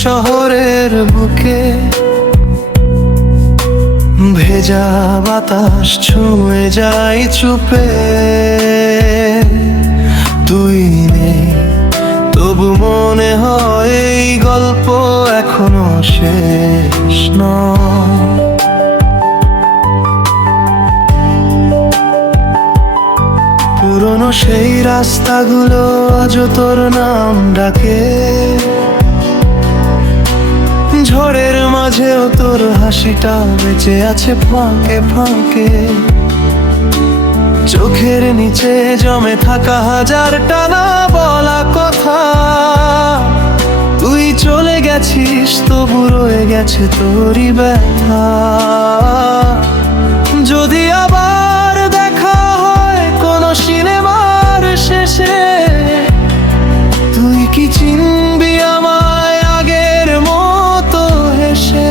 শহরের বুকে ভেজা বাতাস ছুঁয়ে যায় চুপে। তুই নেই তবু মনে হয় এই গল্প এখনো শেষ নয়। পুরনো সেই রাস্তাগুলো আজও তোর নাম ডাকে, ঝড়ের মাঝেও তোর হাসিটা বেঁচে আছে ফাঁকে ফাঁকে। চোখের নিচে জমে থাকা হাজারটা না বলা কথা, তুই চলে গেছিস তবু রয়ে গেছে তোরই ব্যথা। যদি আবার দেখা হয় কোনো সিনেমার শেষে, তুই কি চিনবি আমায় আগের মতো হেসে?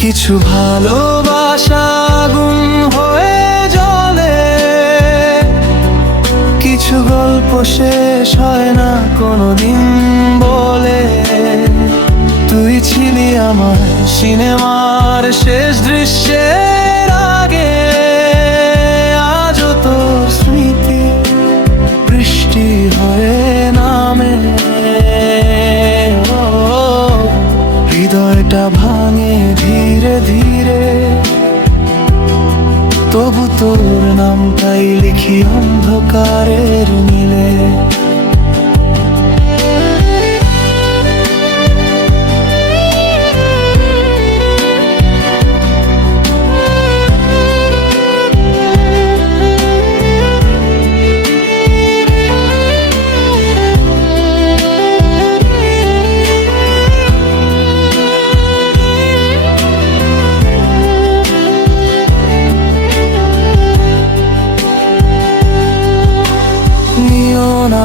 কিছু ভালোবাসা আগুন হয়ে জ্বলে, কিছু গল্প শেষ হয় না কোনোদিন বলে। তুই ছিলি আমার সিনেমার শেষ দৃশ্যের আগে, আজও তোর স্মৃতি বৃষ্টি হয়ে নামে। হৃদয়টা ভাঙে ধীরে ধীরে, তবু তোর নামটাই লিখি অন্ধকারের নীলে।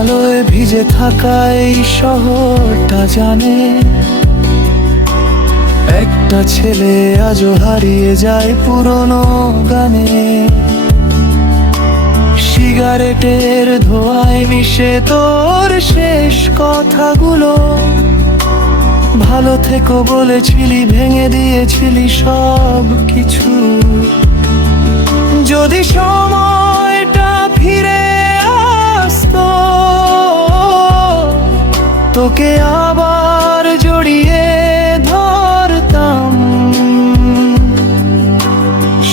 আলোয় ভিজে থাকা এই শহরটা জানে, একটা ছেলে আজও হারিয়ে যায় পুরনো গানে। সিগারেটের ধোঁয়ায় মিশে তোর শেষ কথাগুলো, ভালো থেকো বলেছিলি ভেঙে দিয়েছিলি সব কিছু। যদি সময়টা ফিরে আসতো, তোকে আবার জড়িয়ে ধরতাম।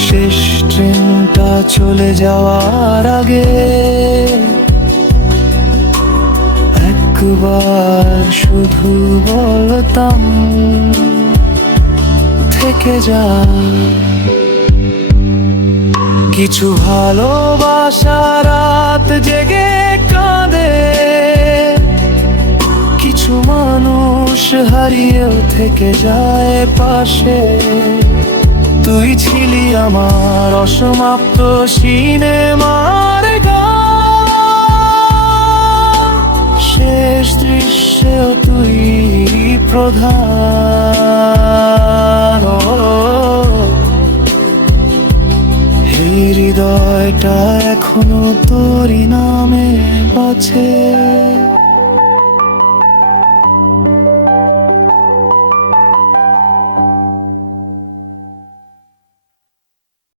শেষ ট্রেনটা চলে যাওয়ার আগে একবার শুধু বলতাম, থেকে যা। কিছু ভালোবাসা রাত জেগে কাঁদে, কিছু মানুষ হারিয়েও থেকে যায় পাশে। তুই ছিলি আমার অসমাপ্ত সিনেমার গান, শেষ দৃশ্যেও তুই প্রধান। হৃদয়টা এখনো তোরই নামে বাঁচে।